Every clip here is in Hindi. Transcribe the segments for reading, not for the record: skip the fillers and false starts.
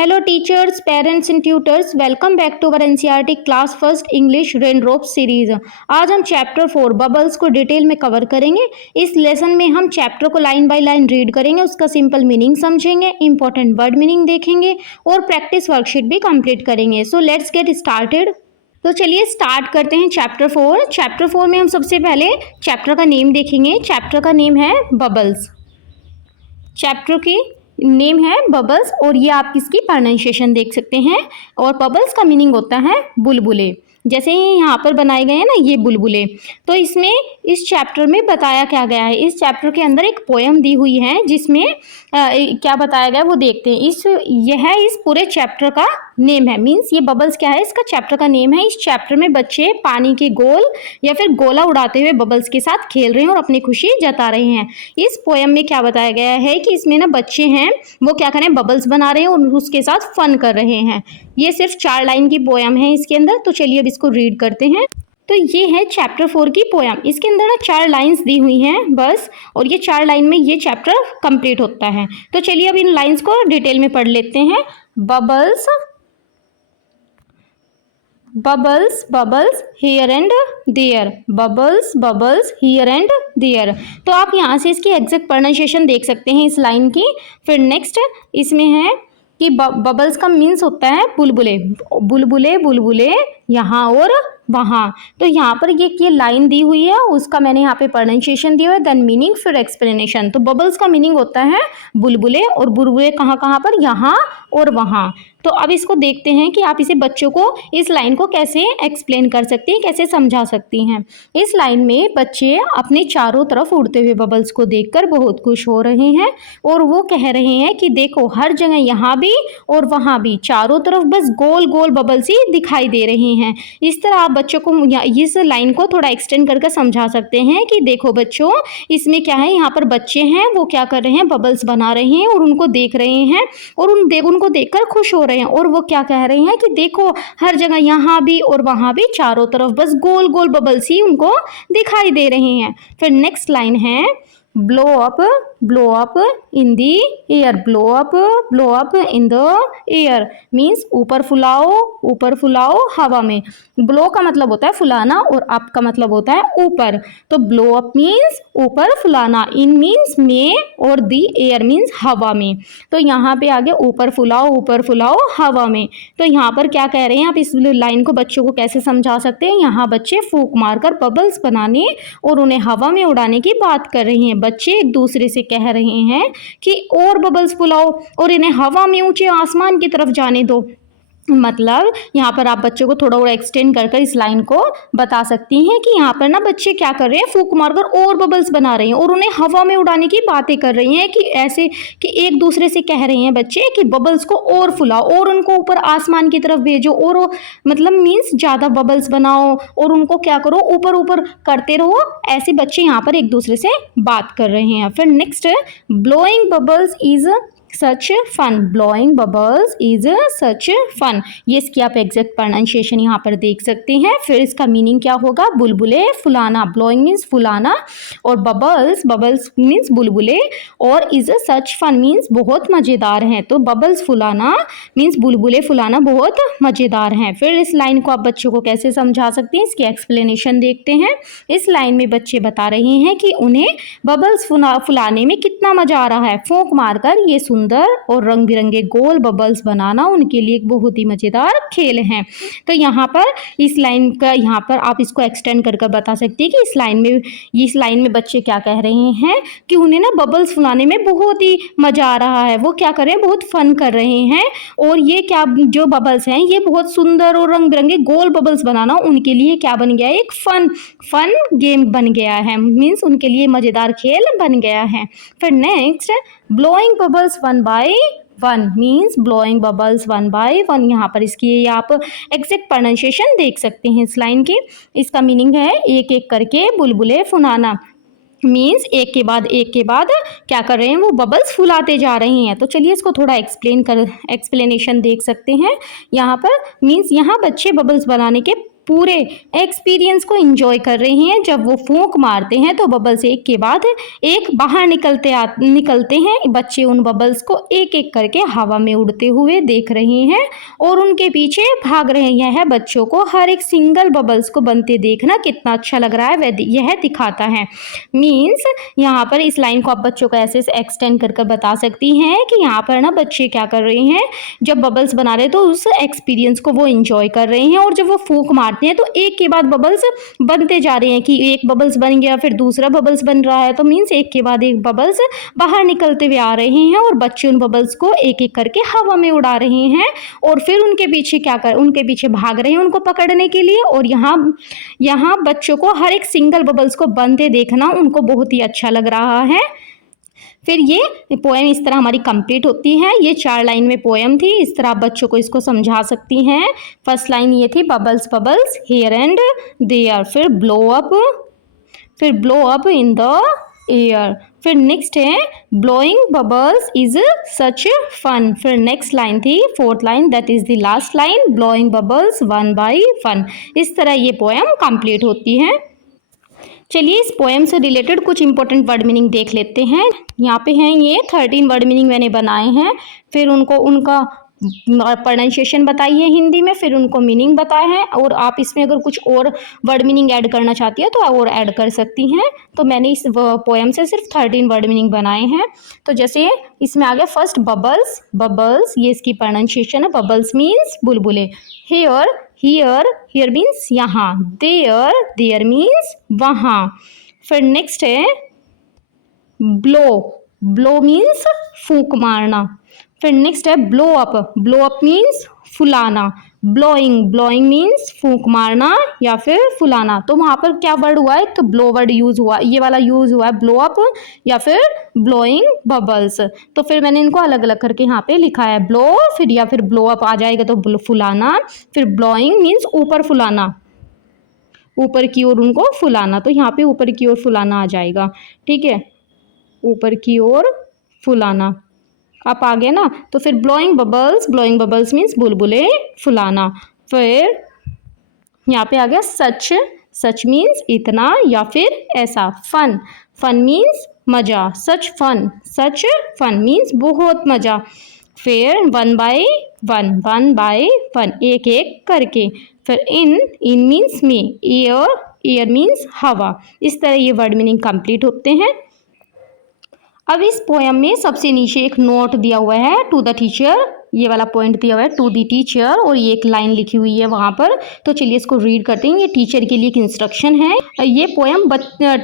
Hello teachers, parents and tutors, welcome back to our NCERT class first English raindrop series. आज हम चैप्टर 4 बबल्स को डिटेल में कवर करेंगे। इस लेसन में हम चैप्टर को लाइन बाय लाइन रीड करेंगे, उसका सिंपल मीनिंग समझेंगे, इंपॉर्टेंट वर्ड मीनिंग देखेंगे और प्रैक्टिस वर्कशीट भी कंप्लीट करेंगे। So let's get started. तो चलिए स्टार्ट करते हैं चैप्टर 4। चैप्टर 4 में हम सबसे पहले चैप्टर का नेम देखेंगे। चैप्टर का नेम है बबल्स। चैप्टर की नेम है बबल्स और ये आप इसकी प्रोनाउंसिएशन देख सकते हैं। और बबल्स का मीनिंग होता है बुलबुले, जैसे ही यहाँ पर बनाए गए हैं ना ये बुलबुले। तो इसमें इस चैप्टर में बताया क्या गया है, इस चैप्टर के अंदर एक पोएम दी हुई है जिसमें क्या बताया गया है वो देखते हैं। इस पूरे चैप्टर का नेम है, मीन्स ये बबल्स क्या है, इसका चैप्टर का नेम है। इस चैप्टर में बच्चे पानी के गोल या फिर गोला उड़ाते हुए बबल्स के साथ खेल रहे हैं और अपनी खुशी जता रहे हैं। इस पोएम में क्या बताया गया है कि इसमें ना बच्चे हैं वो क्या कर रहे हैं, बबल्स बना रहे हैं और उसके साथ फन कर रहे हैं। ये सिर्फ 4 लाइन की पोएम है इसके अंदर। तो चलिए अब इसको रीड करते हैं। तो ये है चैप्टर 4 की पोएम। इसके अंदर ना 4 लाइंस दी हुई हैं बस, और ये 4 लाइन में ये चैप्टर कंप्लीट होता है। तो चलिए अब इन लाइंस को डिटेल में पढ़ लेते हैं। Bubbles bubbles bubbles here and there, bubbles bubbles here and there. तो आप यहाँ से इसकी एग्जैक्ट प्रोनाउंसिएशन देख सकते हैं इस लाइन की। फिर नेक्स्ट इसमें है कि बबल्स का मीन्स होता है बुलबुले, बुलबुले बुलबुले यहाँ और वहाँ। तो यहाँ पर ये लाइन दी हुई है, उसका मैंने यहाँ पे प्रोनाउंसिएशन दिया है, देन मीनिंग फिर एक्सप्लेनेशन। तो बबल्स का मीनिंग होता है बुलबुले और बुलबुले कहाँ कहाँ पर, यहाँ और वहाँ। तो अब इसको देखते हैं कि आप इसे बच्चों को इस लाइन को कैसे एक्सप्लेन कर सकती हैं, कैसे समझा सकती हैं। इस लाइन में बच्चे अपने चारों तरफ उड़ते हुए बबल्स को देखकर बहुत खुश हो रहे हैं और वो कह रहे हैं कि देखो हर जगह यहाँ भी और वहाँ भी चारों तरफ बस गोल गोल बबल्स ही दिखाई दे रहे हैं। इस तरह आप बच्चों को इस लाइन को थोड़ा एक्सटेंड करके समझा सकते हैं कि देखो बच्चों इसमें क्या है, यहाँ पर बच्चे हैं वो क्या कर रहे हैं, बबल्स बना रहे हैं और उनको देख रहे हैं और उनको देखकर खुश हो रहे हैं। और वो क्या कह रहे हैं कि देखो हर जगह यहाँ भी और वहाँ भी चारों तरफ बस गोल गोल बबल्स ही उनको दिखाई दे रहे हैं। फिर नेक्स्ट लाइन है blow up in the air, blow up in the air means ऊपर फुलाओ हवा में। ब्लो का मतलब होता है फुलाना और अप का मतलब होता है ऊपर। तो ब्लो अप मीन्स ऊपर फुलाना, इन मीन्स में और दी एयर मीन्स हवा में। तो यहाँ पे आगे ऊपर फुलाओ हवा में। तो यहाँ पर क्या कह रहे हैं, आप इस लाइन को बच्चों को कैसे समझा सकते हैं। यहाँ बच्चे फूंक मारकर बबल्स बनाने और उन्हें हवा में उड़ाने की बात कर रहे हैं। बच्चे एक दूसरे से कह रहे हैं कि और बबल्स फुलाओ और इन्हें हवा में ऊंचे आसमान की तरफ जाने दो। मतलब यहाँ पर आप बच्चों को थोड़ा और एक्सटेंड कर इस लाइन को बता सकती हैं कि यहाँ पर ना बच्चे क्या कर रहे हैं, फूंक मारकर और बबल्स बना रहे हैं और उन्हें हवा में उड़ाने की बातें कर रही हैं। कि ऐसे कि एक दूसरे से कह रहे हैं बच्चे कि बबल्स को और फुलाओ और उनको ऊपर आसमान की तरफ भेजो और मतलब मीन्स ज़्यादा बबल्स बनाओ और उनको क्या करो, ऊपर ऊपर करते रहो। ऐसे बच्चे यहाँ पर एक दूसरे से बात कर रहे हैं। फिर next blowing bubbles is such fun, blowing bubbles is such fun. ये इसकी आप एग्जैक्ट प्रोनाउंसिएशन यहाँ पर देख सकते हैं। फिर इसका मीनिंग क्या होगा, बुलबुले फुलाना, ब्लोइंग मीन्स फुलाना और बबल्स मीन्स बुलबुले और इज सच फन मीन्स बहुत मज़ेदार हैं। तो बबल्स फुलाना मीन्स बुलबुले फुलाना बहुत मज़ेदार हैं। फिर इस लाइन को आप बच्चों को कैसे समझा सकते हैं, इसकी एक्सप्लेनेशन देखते हैं। इस लाइन में बच्चे बता रहे हैं कि उन्हें बबल्स फुलाने में कितना मज़ा आ रहा है। फूंक मारकर ये सुंदर और रंग बिरंगे गोल बबल्स बनाना उनके लिए एक बहुत ही मज़ेदार खेल है। तो यहाँ पर इस लाइन का यहाँ पर आप इसको एक्सटेंड कर बता सकती है कि इस लाइन में बच्चे क्या कह रहे हैं कि उन्हें ना बबल्स फुलाने में बहुत ही मज़ा आ रहा है। वो क्या कर रहे हैं, बहुत फन कर रहे हैं और ये क्या जो बबल्स हैं ये बहुत सुंदर और रंग बिरंगे गोल बबल्स बनाना उनके लिए क्या बन गया है, एक फन गेम बन गया है, मीन्स उनके लिए मज़ेदार खेल बन गया है। फिर next blowing bubbles one by one means blowing bubbles one by one. यहाँ पर इसकी आप एग्जैक्ट प्रोनाउंसिएशन देख सकते हैं इस लाइन की। इसका मीनिंग है एक एक करके बुलबुले फुलाना, मीन्स एक के बाद क्या कर रहे हैं, वो बबल्स फुलाते जा रहे हैं। तो चलिए इसको थोड़ा एक्सप्लेनेशन देख सकते हैं। यहाँ पर मीन्स यहाँ बच्चे बबल्स बनाने के पूरे एक्सपीरियंस को एंजॉय कर रहे हैं। जब वो फूंक मारते हैं तो बबल्स एक के बाद एक बाहर निकलते हैं। बच्चे उन बबल्स को एक एक करके हवा में उड़ते हुए देख रहे हैं और उनके पीछे भाग रहे हैं। यह बच्चों को हर एक सिंगल बबल्स को बनते देखना कितना अच्छा लग रहा है वह यह दिखाता है। मीन्स यहाँ पर इस लाइन को आप बच्चों को ऐसे एक्सटेंड कर बता सकती हैं कि यहाँ पर ना बच्चे क्या कर रहे हैं, जब बबल्स बना रहे हैं तो उस एक्सपीरियंस को वो एंजॉय कर रहे हैं और जब वो फूंक मारते हैं तो एक के बाद बबल्स बनते जा रहे हैं कि एक बबल्स बन गया फिर दूसरा बबल्स बन रहा है। तो मीन्स एक के बाद एक बबल्स बाहर निकलते हुए आ रहे हैं और बच्चे उन बबल्स को एक एक करके हवा में उड़ा रहे हैं और फिर उनके पीछे भाग रहे हैं उनको पकड़ने के लिए। और यहाँ बच्चों को हर एक सिंगल बबल्स को बनते देखना उनको बहुत ही अच्छा लग रहा है। फिर ये पोएम इस तरह हमारी कंप्लीट होती है। ये 4 लाइन में पोएम थी। इस तरह आप बच्चों को इसको समझा सकती हैं। फर्स्ट लाइन ये थी bubbles bubbles here and there, फिर blow up in the air. फिर नेक्स्ट है blowing bubbles is such fun. फिर नेक्स्ट लाइन थी 4th line, that is the last line, blowing bubbles one by one. इस तरह ये पोएम कंप्लीट होती है। चलिए इस पोएम से रिलेटेड कुछ इंपॉर्टेंट वर्ड मीनिंग देख लेते हैं। यहाँ पे हैं ये 13 वर्ड मीनिंग मैंने बनाए हैं। फिर उनका प्रोनाउंसिएशन बताई है हिंदी में, फिर उनको मीनिंग बताए हैं और आप इसमें अगर कुछ और वर्ड मीनिंग ऐड करना चाहती है तो और ऐड कर सकती हैं। तो मैंने इस पोएम से सिर्फ 13 वर्ड मीनिंग बनाए हैं। तो जैसे इसमें आ गया फर्स्ट बबल्स, ये इसकी प्रोनाउंसिएशन है। बबल्स मीन्स बुलबुले। हियर मीन्स यहाँ। देयर मीन्स वहाँ। फिर नेक्स्ट है ब्लो मीन्स फूंक मारना। फिर नेक्स्ट है ब्लो अप मीन्स फुलाना। ब्लोइंग मीन्स फूंक मारना या फिर फुलाना। तो वहाँ पर क्या वर्ड हुआ है, तो ब्लो वर्ड यूज हुआ, ये वाला यूज हुआ है ब्लो अप या फिर ब्लोइंग बबल्स। तो फिर मैंने इनको अलग अलग करके यहाँ पे लिखा है ब्लो फिर या फिर ब्लो अप आ जाएगा तो फुलाना। फिर ब्लोइंग मीन्स ऊपर फुलाना, ऊपर की ओर उनको फुलाना। तो यहाँ पे ऊपर की ओर फुलाना आ जाएगा। ठीक है, ऊपर की ओर फुलाना आप आ गया ना। तो फिर ब्लोइंग बबल्स मीन्स बुलबुले फुलाना। फिर यहाँ पे आ गया सच मीन्स इतना या फिर ऐसा। फन मीन्स मजा। सच फन मीन्स बहुत मजा। फिर वन बाय वन एक एक करके। फिर इन मीन्स में, ईयर मीन्स हवा। इस तरह ये वर्ड मीनिंग कंप्लीट होते हैं। अब इस पोएम में सबसे नीचे एक नोट दिया हुआ है टू द टीचर, ये वाला पॉइंट दिया हुआ है टू द टीचर और ये एक लाइन लिखी हुई है वहाँ पर। तो चलिए इसको रीड करते हैं। ये टीचर के लिए एक इंस्ट्रक्शन है। ये पोएम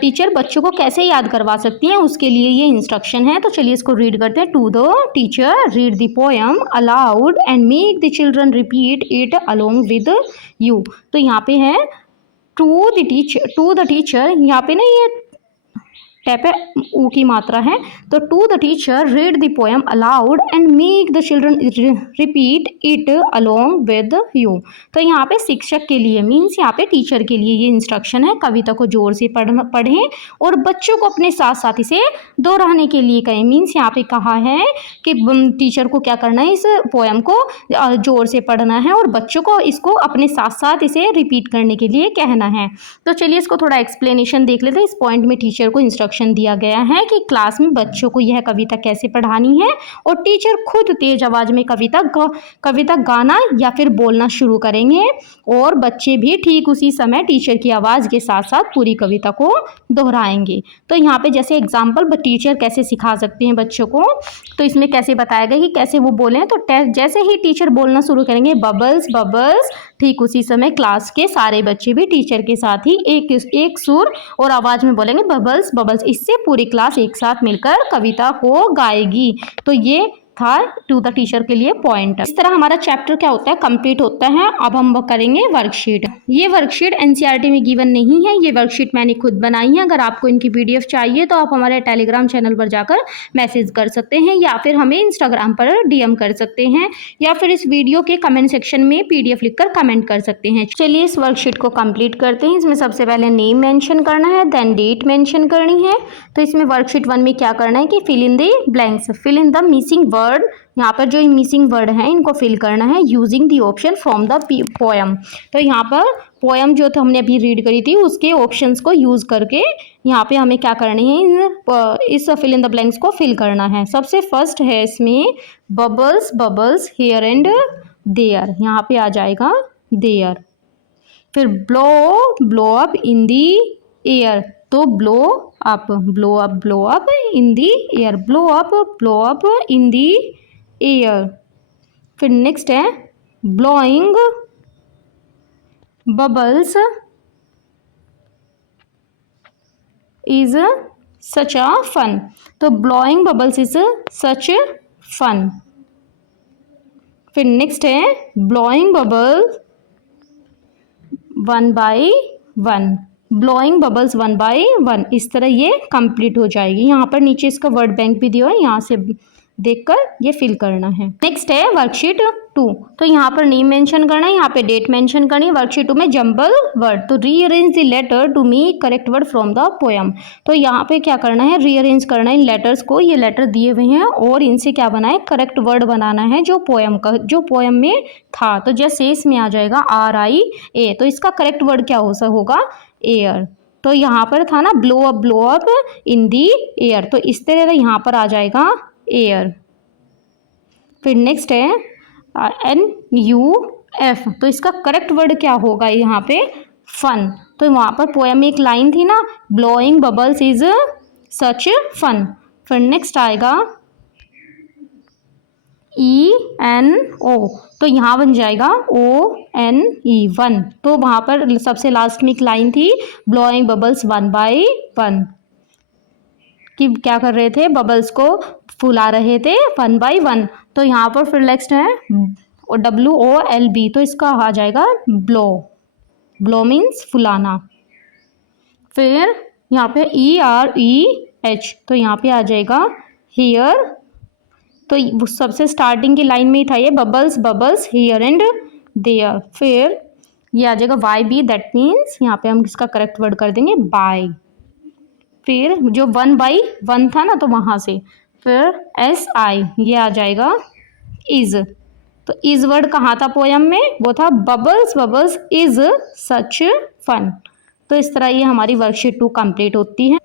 टीचर बच्चों को कैसे याद करवा सकती हैं उसके लिए ये इंस्ट्रक्शन है। तो चलिए इसको रीड करते हैं। To the teacher read the poem aloud and make the children repeat it along with you. तो यहाँ पे है टू द टीचर, यहाँ पे ना ये टैप है ऊ की मात्रा है। तो to the teacher read the poem aloud and make the children repeat it along with you. तो यहाँ पे शिक्षक के लिए मीन्स यहाँ पे टीचर के लिए ये इंस्ट्रक्शन है। कविता को जोर से पढ़ें और बच्चों को अपने साथ साथ इसे दोहराने के लिए कहें। मीन्स यहाँ पे कहा है कि टीचर को क्या करना है, इस पोएम को जोर से पढ़ना है और बच्चों को इसको अपने साथ साथ इसे रिपीट करने के लिए कहना है। तो चलिए इसको थोड़ा एक्सप्लेनेशन देख लेते हैं। इस पॉइंट में टीचर को इंस्ट्रक्शन दिया गया है कि क्लास में बच्चों को यह कविता कैसे पढ़ानी है और टीचर खुद तेज आवाज में कविता गाना या फिर बोलना शुरू करेंगे और बच्चे भी ठीक उसी समय टीचर की आवाज के साथ साथ पूरी कविता को दोहराएंगे। तो यहाँ पे जैसे एग्जाम्पल टीचर कैसे सिखा सकते हैं बच्चों को, तो इसमें कैसे बताया गया कि कैसे वो बोलें। तो जैसे ही टीचर बोलना शुरू करेंगे बबल्स, ठीक उसी समय क्लास के सारे बच्चे भी टीचर के साथ ही एक सुर और आवाज में बोलेंगे बबल्स। इससे पूरी क्लास एक साथ मिलकर कविता को गाएगी। तो ये था टू द टीचर के लिए पॉइंट। इस तरह हमारा चैप्टर क्या होता है, कंप्लीट होता है। अब हम करेंगे वर्कशीट। ये वर्कशीट एनसीईआरटी में गिवन नहीं है, ये वर्कशीट मैंने खुद बनाई है। अगर आपको इनकी पीडीएफ चाहिए तो आप हमारे टेलीग्राम चैनल पर जाकर मैसेज कर सकते हैं या फिर हमें इंस्टाग्राम पर डीएम कर सकते हैं या फिर इस वीडियो के कमेंट सेक्शन में पीडीएफ लिखकर कमेंट कर सकते हैं। चलिए इस वर्कशीट को कंप्लीट करते हैं। इसमें सबसे पहले नेम मेंशन करना है, देन डेट मेंशन करनी है। तो इसमें वर्कशीट 1 में क्या करना है कि fill in the blanks, fill in the missing word word, यहाँ पर जो मिसिंग वर्ड हैं इनको फिल करना है using the option from the poem. तो यहाँ पर पोएम जो था हमने अभी रीड करी थी उसके ऑप्शंस को यूज़ करके यहाँ पे हमें क्या करनी है, इस फिल इन द ब्लैंक्स को फिल करना है। सबसे फर्स्ट है इसमें bubbles bubbles here and there, यहाँ पे आ जाएगा देयर। फिर blow up in the air, तो blow up in the air, blow up in the air. फिर नेक्स्ट है blowing bubbles is such a fun, तो blowing bubbles is such fun. फिर नेक्स्ट है blowing bubbles one by one, blowing bubbles one by one. इस तरह ये कंप्लीट हो जाएगी। यहाँ पर नीचे इसका वर्ड बैंक भी दिया है, यहाँ से देखकर ये फिल करना है। नेक्स्ट है वर्कशीट 2, तो यहाँ पर नेम मेंशन करना है, यहाँ पे डेट मेंशन करनी है। वर्कशीट 2 में जंबल वर्ड, तो rearrange the letter to make correct word from the poem. तो यहाँ पे क्या करना है, रीअरेंज करना है इन लेटर्स को, ये लेटर दिए हुए हैं और इनसे क्या बनाए, करेक्ट वर्ड बनाना है जो पोएम में था। तो जैसे इसमें आ जाएगा RIA, तो इसका करेक्ट वर्ड क्या होगा, एयर। तो यहाँ पर था ना blow up in the air, तो इस तरह यहाँ पर आ जाएगा एयर। फिर नेक्स्ट है NUF, तो इसका करेक्ट वर्ड क्या होगा यहाँ पे, फन। तो वहाँ पर पोएम में एक लाइन थी ना, blowing bubbles is such fun. फिर नेक्स्ट आएगा ENO, तो यहाँ बन जाएगा ONE, वन। तो वहाँ पर सबसे लास्ट में एक लाइन थी blowing bubbles one by one, कि क्या कर रहे थे, बबल्स को फुला रहे थे वन बाई वन। तो यहाँ पर फिर नेक्स्ट है WOLB, तो इसका आ जाएगा ब्लो मीन्स फुलाना। फिर यहाँ पे EREH, तो यहाँ पे आ जाएगा हियर, तो वो सबसे स्टार्टिंग की लाइन में ही था ये बबल्स हियर एंड देयर। फिर ये आ जाएगा YB, दैट मीन्स यहाँ पे हम इसका करेक्ट वर्ड कर देंगे बाय। फिर जो वन बाई वन था ना, तो वहाँ से फिर SI, ये आ जाएगा इज। तो इज वर्ड कहाँ था पोएम में, वो था बबल्स इज सच फन। तो इस तरह ये हमारी वर्कशीट 2 कंप्लीट होती है।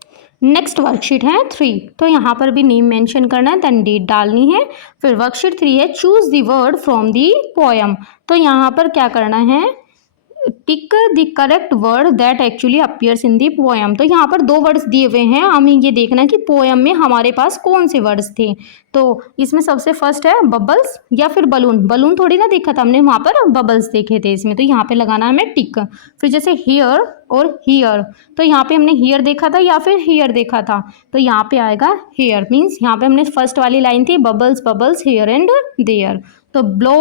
नेक्स्ट वर्कशीट है 3, तो यहाँ पर भी नेम मेंशन करना है, देन डेट डालनी है। फिर वर्कशीट 3 है choose the word from the poem, तो यहाँ पर क्या करना है, tick the correct word that actually appears in the poem. तो यहाँ पर 2 वर्ड्स दिए हुए हैं, हमें ये देखना है कि पोएम में हमारे पास कौन से वर्ड्स थे। तो इसमें सबसे फर्स्ट है बबल्स या फिर बलून थोड़ी ना देखा था हमने, वहाँ पर बबल्स देखे थे इसमें, तो यहाँ पे लगाना है हमें टिक। फिर जैसे हियर और हियर, तो यहाँ पे हमने हियर देखा था या फिर हियर देखा था, तो यहाँ पे आएगा हियर, मीन्स यहाँ पे हमने फर्स्ट वाली लाइन थी बबल्स हियर एंड देयर। तो ब्लो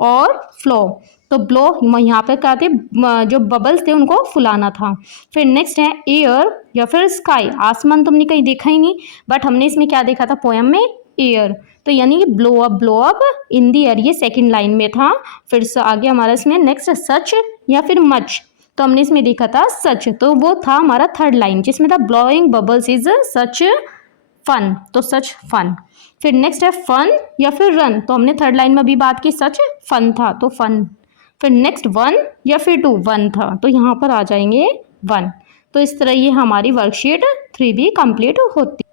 और फ्लो, तो ब्लो यहाँ पे क्या थे, जो बबल्स थे उनको फुलाना था। फिर नेक्स्ट है एयर या फिर स्काई, आसमान तो हमने कहीं देखा ही नहीं, बट हमने इसमें क्या देखा था पोएम में, एयर। तो यानी कि blow up in the air, ये सेकंड लाइन में था। फिर आगे हमारा इसमें नेक्स्ट सच या फिर मच, तो हमने इसमें देखा था सच, तो वो था हमारा थर्ड लाइन जिसमें था blowing bubbles is such fun, तो सच फन। फिर नेक्स्ट है फन या फिर रन, तो हमने थर्ड लाइन में भी बात की सच फन था, तो फन। फिर नेक्स्ट 1 या फिर 2, 1 था, तो यहाँ पर आ जाएंगे 1। तो इस तरह ये हमारी वर्कशीट 3 भी कंप्लीट होती है।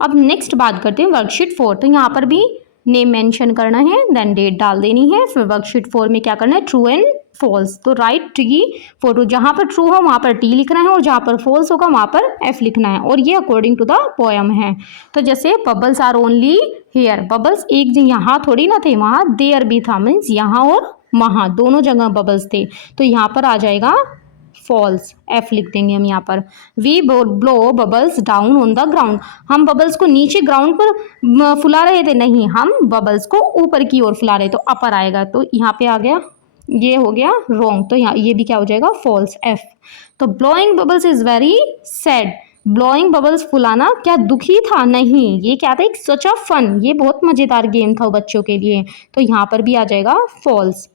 अब नेक्स्ट बात करते हैं वर्कशीट 4, तो यहाँ पर भी नेम मेंशन करना है, देन डेट डाल देनी है। फिर वर्कशीट 4 में क्या करना है, ट्रू एंड फॉल्स, तो राइट टी फोटो, जहाँ पर ट्रू हो वहाँ पर टी लिखना है और जहाँ पर फॉल्स होगा वहाँ पर एफ लिखना है, और ये अकॉर्डिंग टू द पोएम है। तो जैसे bubbles are only here, bubbles एक यहाँ थोड़ी ना थे, वहाँ देयर भी था, मीन्स यहाँ और वहाँ दोनों जगह बबल्स थे, तो यहाँ पर आ जाएगा फॉल्स, एफ लिख देंगे हम यहाँ पर। We blow bubbles down on the ground, हम बबल्स को नीचे ग्राउंड पर फुला रहे थे, नहीं हम बबल्स को ऊपर की ओर फुला रहे, तो अपर आएगा, तो यहाँ पे आ गया, ये हो गया रॉन्ग, तो यहाँ ये भी क्या हो जाएगा फॉल्स, एफ। तो blowing bubbles is very sad, blowing bubbles फुलाना क्या दुखी था, नहीं, ये क्या था, एक सच ऑफ फन, ये बहुत मज़ेदार गेम था बच्चों के लिए, तो यहाँ पर भी आ जाएगा फॉल्स।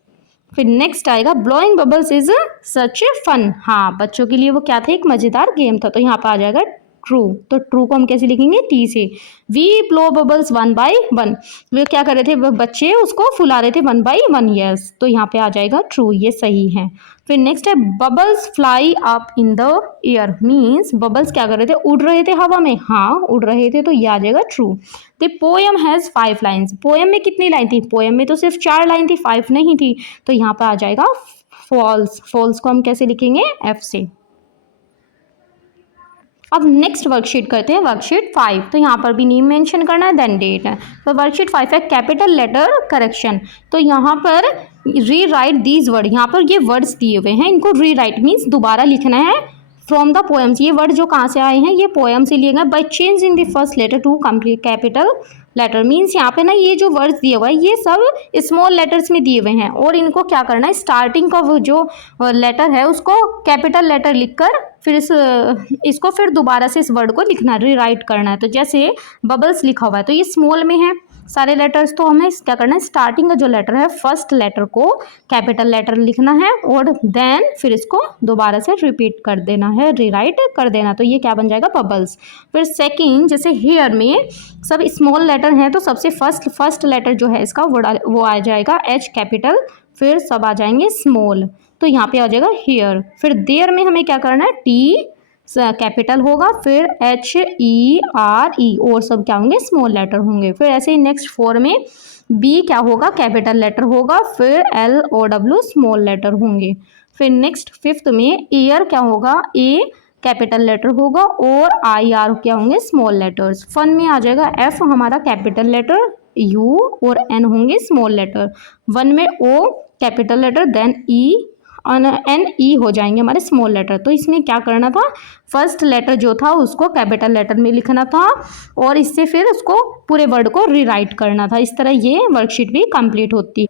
फिर नेक्स्ट आएगा blowing bubbles is such fun, हाँ बच्चों के लिए वो क्या था, एक मज़ेदार गेम था, तो यहाँ पर आ जाएगा ट्रू। तो ट्रू को हम कैसे लिखेंगे, टी से। वी ब्लो बबल्स 1 by 1, वे क्या कर रहे थे, बच्चे उसको फुला रहे थे 1 by 1, यस। तो यहाँ पे आ जाएगा ट्रू, ये सही है। फिर नेक्स्ट है bubbles fly up in the air, means bubbles क्या कर रहे थे, उड़ रहे थे हवा में, हाँ उड़ रहे थे, तो ये आ जाएगा true. The poem has 5 lines, poem में कितनी लाइन थी, पोएम में तो सिर्फ 4 लाइन थी, 5 नहीं थी, तो यहाँ पर आ जाएगा फॉल्स। फॉल्स को हम कैसे लिखेंगे, एफ से। अब नेक्स्ट वर्कशीट करते हैं, वर्कशीट 5। तो यहाँ पर भी नेम मेंशन करना है, देन डेट है। तो वर्कशीट 5 है कैपिटल लेटर करेक्शन। तो यहाँ पर री राइट दीज वर्ड, यहाँ पर ये वर्ड्स दिए हुए हैं, इनको री राइट मीन्स दोबारा लिखना है फ्रॉम द पोएम्स। ये वर्ड जो कहाँ से आए हैं, ये पोएम से लिए गए। By changing the first letter to complete capital letter, means यहाँ पे ना ये जो वर्ड्स दिए हुए हैं ये सब स्मॉल लेटर्स में दिए हुए हैं, और इनको क्या करना है, स्टार्टिंग का वो जो लेटर है उसको कैपिटल लेटर लिखकर फिर इसको फिर दोबारा से इस वर्ड को लिखना है, रीराइट करना है। तो जैसे बबल्स लिखा हुआ है तो ये स्मॉल में है सारे लेटर्स, तो हमें क्या करना है, स्टार्टिंग का जो लेटर है फर्स्ट लेटर को कैपिटल लेटर लिखना है, और देन फिर इसको दोबारा से रिपीट कर देना है, रीराइट कर देना, तो ये क्या बन जाएगा, बबल्स। फिर सेकंड, जैसे हेयर में सब स्मॉल लेटर हैं तो सबसे फर्स्ट लेटर जो है इसका वो आ जाएगा एच कैपिटल, फिर सब आ जाएंगे स्मॉल, तो यहाँ पे आ जाएगा हेयर। फिर देयर में हमें क्या करना है, टी कैपिटल होगा, फिर एच ई आर ई, और सब क्या होंगे, स्मॉल लेटर होंगे। फिर ऐसे ही नेक्स्ट 4 में बी क्या होगा, कैपिटल लेटर होगा, फिर L O W small letter होंगे। फिर नेक्स्ट 5th में ईयर क्या होगा, ए कैपिटल लेटर होगा, और आई आर क्या होंगे, स्मॉल लेटर्स। फन में आ जाएगा एफ हमारा कैपिटल लेटर, यू और एन होंगे स्मॉल लेटर। 1 में O capital letter, then E N E हो जाएंगे हमारे स्मॉल लेटर। तो इसमें क्या करना था, फर्स्ट लेटर जो था उसको कैपिटल लेटर में लिखना था, और इससे फिर उसको पूरे वर्ड को रीराइट करना था। इस तरह ये वर्कशीट भी कंप्लीट होती है।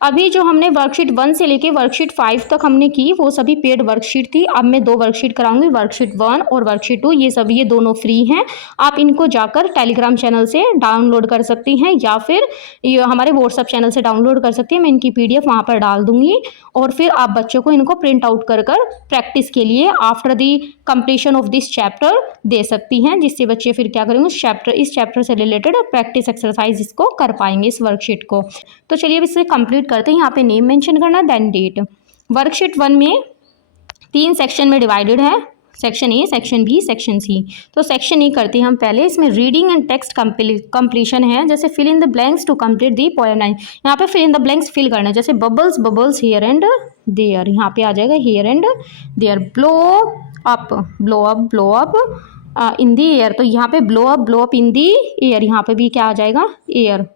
अभी जो हमने वर्कशीट 1 से लेके वर्कशीट 5 तक हमने की वो सभी पेड वर्कशीट थी। अब मैं 2 वर्कशीट कराऊंगी, वर्कशीट 1 और वर्कशीट 2। ये दोनों फ्री हैं, आप इनको जाकर टेलीग्राम चैनल से डाउनलोड कर सकती हैं, या फिर ये हमारे व्हाट्सअप चैनल से डाउनलोड कर सकती हैं। मैं इनकी PDF वहाँ पर डाल दूंगी, और फिर आप बच्चों को इनको प्रिंट आउट कर प्रैक्टिस के लिए after the completion of this chapter दे सकती हैं, जिससे बच्चे फिर क्या करेंगे, इस चैप्टर से रिलेटेड प्रैक्टिस एक्सरसाइज इसको कर पाएंगे, इस वर्कशीट को। तो चलिए अब इसे कंप्लीट करते हैं। यहाँ पे नेम मेंशन करना, देन डेट। वर्कशीट 1 में 3 सेक्शन में डिवाइडेड है, section A, section B, section C. तो सेक्शन ए करते हैं हम पहले। इसमें रीडिंग एंड टेक्स्ट कंप्लीशन है, जैसे fill in the blanks to complete the poem line. यहाँ पे fill in the blanks fill करना है, जैसे bubbles bubbles here and there, यहाँ पे आ जाएगा here and there. Blow up in the air, तो यहाँ पे blow up in the air, यहाँ पे भी क्या आ जाएगा, एयर।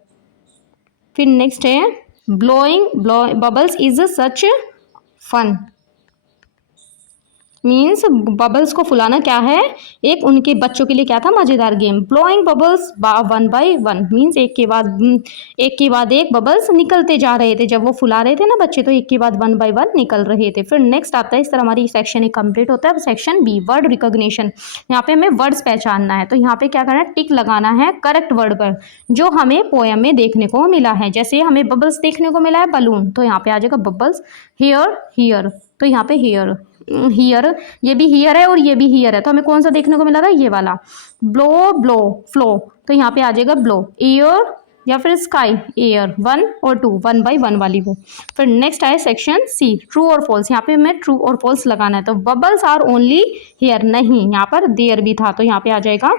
फिर नेक्स्ट है bubbles is such fun, means bubbles को फुलाना क्या है, एक उनके बच्चों के लिए क्या था, मज़ेदार game. Blowing bubbles 1 by 1 means एक के बाद एक बबल्स निकलते जा रहे थे, जब वो फुला रहे थे ना बच्चे, तो एक के बाद 1 by 1 निकल रहे थे। फिर नेक्स्ट आता है, इस तरह हमारी सेक्शन एक कंप्लीट होता है। अब सेक्शन बी, वर्ड रिकॉग्निशन। यहाँ पे हमें वर्ड्स पहचानना है, तो यहाँ पे क्या करना है, टिक लगाना है करेक्ट वर्ड पर जो हमें पोएम में देखने को मिला है। जैसे हमें बबल्स देखने को मिला है बलून, तो यहाँ पे आ जाएगा बबल्स। हियर, तो यहाँ पे हियर, ये भी हियर है और ये भी हियर है, तो हमें कौन सा देखने को मिला था, ये वाला। ब्लो फ्लो, तो यहाँ पे आ जाएगा ब्लो। ईयर या फिर स्काई, एयर 1 और 2, 1 by 1 वाली वो। फिर नेक्स्ट आए सेक्शन सी, ट्रू और फॉल्स। यहाँ पे हमें ट्रू और फॉल्स लगाना है, तो बबल्स आर ओनली हियर, नहीं, यहाँ पर देयर भी था, तो यहाँ पे आ जाएगा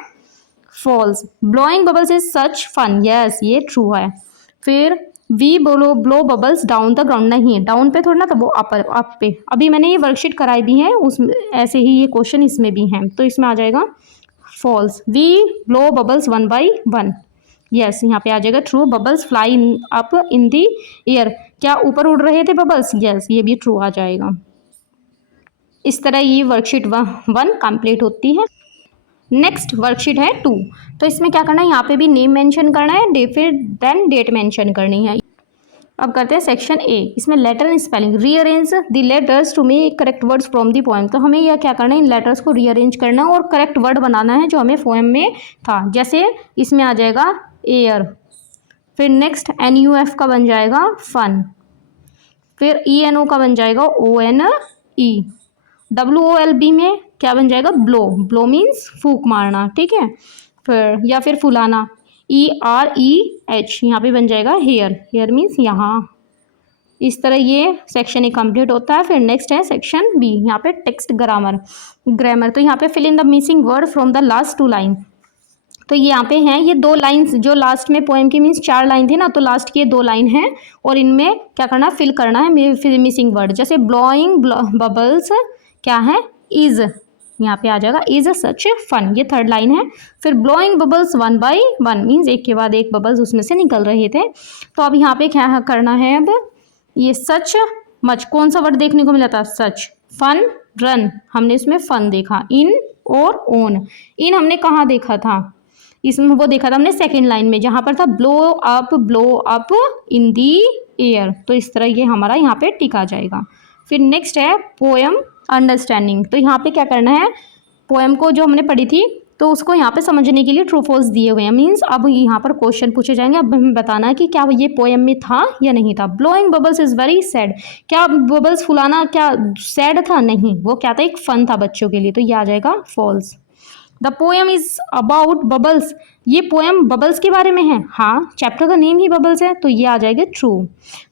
false. Blowing bubbles is such fun, yes ये ट्रू है। फिर we blow bubbles down the ground, नहीं डाउन पे थोड़ा ना, तो वो अप पे। अभी मैंने ये वर्कशीट कराई भी है, उसमें ऐसे ही ये क्वेश्चन इसमें भी हैं, तो इसमें आ जाएगा false. We blow bubbles 1 by 1, yes यहाँ पे आ जाएगा true. Bubbles fly up in the air, क्या ऊपर उड़ रहे थे बबल्स, यस ये भी ट्रू आ जाएगा। इस तरह ये वर्कशीट 1 कंप्लीट होती है। नेक्स्ट वर्कशीट है 2, तो इसमें क्या करना है, यहाँ पे भी नेम मेंशन करना है, फिर देन डेट मेंशन करनी है। अब करते हैं सेक्शन ए, इसमें letter and spelling. Rearrange the letters to make correct words from the poem, तो हमें यह क्या करना है, इन लेटर्स को रीअरेंज करना और करेक्ट वर्ड बनाना है जो हमें पोएम में था। जैसे इसमें आ जाएगा एयर, फिर नेक्स्ट NUF का बन जाएगा फन, फिर ENO का बन जाएगा ONE, WOLB में क्या बन जाएगा, ब्लो, ब्लो मीन्स फूंक मारना, ठीक है। फिर या फिर फुलाना, EREH, यहाँ पे बन जाएगा हेयर, हेयर मीन्स यहाँ। इस तरह ये सेक्शन ए कंप्लीट होता है। फिर नेक्स्ट है सेक्शन बी, यहाँ पे टेक्स्ट ग्रामर, ग्रामर। तो यहाँ पे fill in the missing word from the last 2 line. तो ये यहाँ पे हैं ये 2 लाइन्स जो लास्ट में पोएम की मीन्स 4 लाइन थी ना, तो लास्ट की ये 2 लाइन हैं और इनमें क्या करना है, फिल करना है फिर मिसिंग वर्ड। जैसे ब्लोइंग बबल्स क्या है, इज, यहाँ पे आ जाएगा इज सच फन, ये 3rd लाइन है। फिर ब्लोइंग बबल्स 1 by 1 मीन्स एक के बाद एक बबल्स उसमें से निकल रहे थे। तो अब यहाँ पे क्या करना है, अब ये सच मच, कौन सा वर्ड देखने को मिला था, सच, फन, रन, हमने इसमें फन देखा, इन और ओन। इन हमने कहाँ देखा था, इसमें वो देखा था हमने 2nd लाइन में, जहाँ पर था blow up in the air. तो इस तरह ये हमारा यहाँ पे टिक आ जाएगा। फिर नेक्स्ट है पोएम अंडरस्टैंडिंग। तो यहाँ पे क्या करना है, पोएम को जो हमने पढ़ी थी तो उसको यहाँ पे समझने के लिए ट्रू फॉल्स दिए हुए हैं, मीन्स अब यहाँ पर क्वेश्चन पूछे जाएंगे। अब हमें बताना है कि क्या ये पोएम में था या नहीं था। Blowing bubbles is very sad, क्या बबल्स फुलाना क्या सैड था, नहीं, वो क्या था, एक फन था बच्चों के लिए। तो ये आ जाएगा false. The poem is about bubbles, ये पोएम बबल्स के बारे में है, हाँ, चैप्टर का नेम ही बबल्स है, तो ये आ जाएगा ट्रू।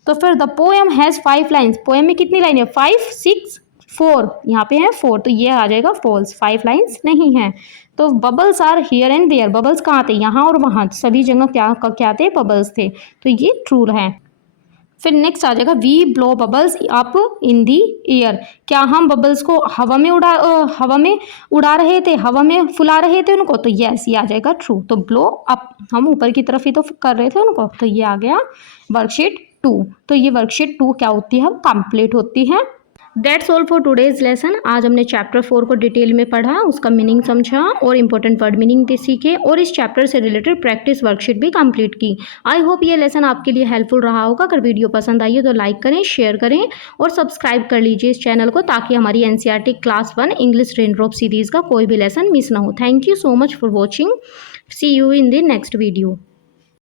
तो फिर the poem has 5 lines, poem में कितनी लाइन है, 5, 6, 4, यहाँ पे है 4, तो ये आ जाएगा फॉल्स, 5 लाइन्स नहीं है। तो bubbles are here and there, bubbles कहाँ थे, यहाँ और वहाँ, सभी जगह क्या थे, बबल्स थे, तो ये ट्रू है। फिर नेक्स्ट आ जाएगा we blow bubbles up in the air, क्या हम बबल्स को हवा में उड़ा रहे थे, हवा में फुला रहे थे उनको, तो यस, ये आ जाएगा ट्रू। तो ब्लो अप, हम ऊपर की तरफ ही तो कर रहे थे उनको, तो ये आ गया वर्कशीट 2। तो ये वर्कशीट 2 क्या होती है, कंप्लीट होती है। That's all for today's lesson. आज हमने चैप्टर 4 को डिटेल में पढ़ा, उसका मीनिंग समझा और इंपॉर्टेंट वर्ड मीनिंग सीखे और इस चैप्टर से रिलेटेड प्रैक्टिस वर्कशीट भी कंप्लीट की। आई होप ये लेसन आपके लिए हेल्पफुल रहा होगा। अगर वीडियो पसंद आई हो तो लाइक करें, शेयर करें और सब्सक्राइब कर लीजिए इस चैनल को, ताकि हमारी NCERT class 1 English raindrop series का कोई भी लेसन मिस ना हो। Thank you so much for watching, see you in the next video.